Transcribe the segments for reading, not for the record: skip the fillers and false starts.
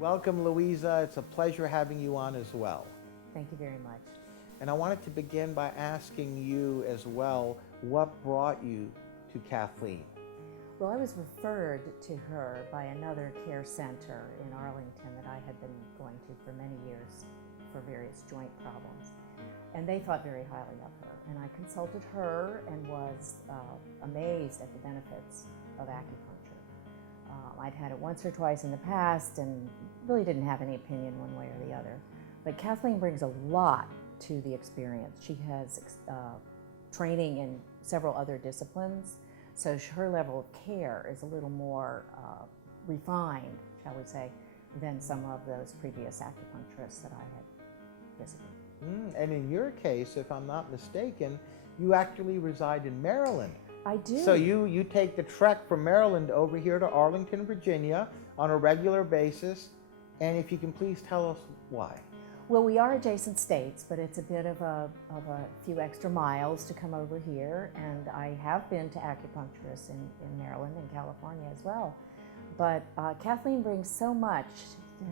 Welcome, Louisa. It's a pleasure having you on as well. Thank you very much. And I wanted to begin by asking you as well, what brought you to Kathleen? Well, I was referred to her by another care center in Arlington that I had been going to for many years for various joint problems. And they thought very highly of her. And I consulted her and was amazed at the benefits of acupuncture. I'd had it once or twice in the past and really didn't have any opinion one way or the other. But Kathleen brings a lot to the experience. She has training in several other disciplines, so her level of care is a little more refined, shall we say, than some of those previous acupuncturists that I had visited. And in your case, if I'm not mistaken, you actually reside in Maryland. I do. So you take the trek from Maryland over here to Arlington, Virginia on a regular basis, and if you can please tell us why. Well, we are adjacent states, but it's a bit of a few extra miles to come over here, and I have been to acupuncturists in Maryland and California as well. But Kathleen brings so much,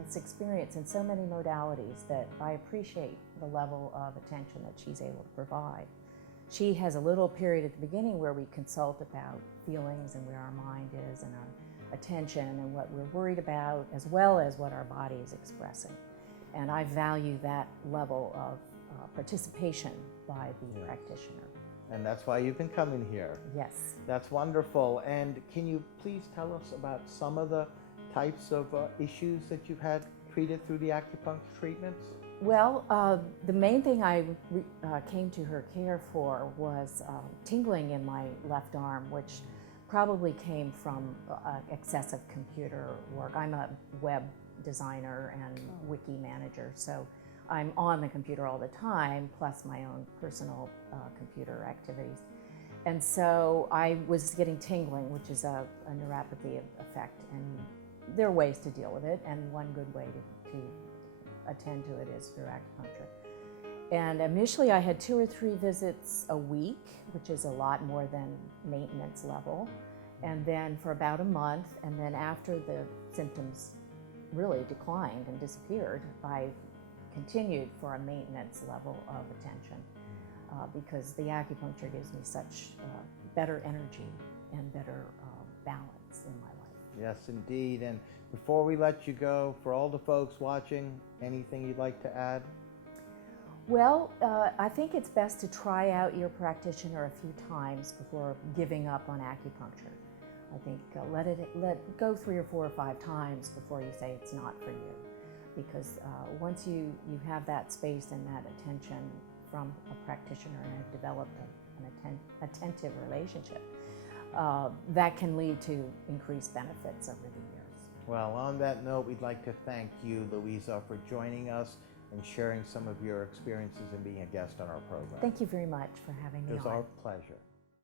has experience in so many modalities that I appreciate the level of attention that she's able to provide. She has a little period at the beginning where we consult about feelings and where our mind is and our attention and what we're worried about, as well as what our body is expressing. And I value that level of participation by the practitioner. And that's why you've been coming here. Yes. That's wonderful. And can you please tell us about some of the types of issues that you've had treated through the acupuncture treatments? Well, the main thing I came to her care for was tingling in my left arm, which probably came from excessive computer work. I'm a web designer and wiki manager, so I'm on the computer all the time, plus my own personal computer activities. And so I was getting tingling, which is a neuropathy effect, and there are ways to deal with it, and one good way to attend to it is through acupuncture. And initially I had 2 or 3 visits a week, which is a lot more than maintenance level, and then for about a month, and then after the symptoms really declined and disappeared, I continued for a maintenance level of attention because the acupuncture gives me such better energy and better balance in my life. Yes, indeed. And before we let you go, for all the folks watching, anything you'd like to add? Well, I think it's best to try out your practitioner a few times before giving up on acupuncture. I think let go 3 or 4 or 5 times before you say it's not for you, because once you have that space and that attention from a practitioner and have developed an attentive relationship, that can lead to increased benefits over the years. Well, on that note, we'd like to thank you, Louisa, for joining us and sharing some of your experiences and being a guest on our program. Thank you very much for having me on. It was our pleasure.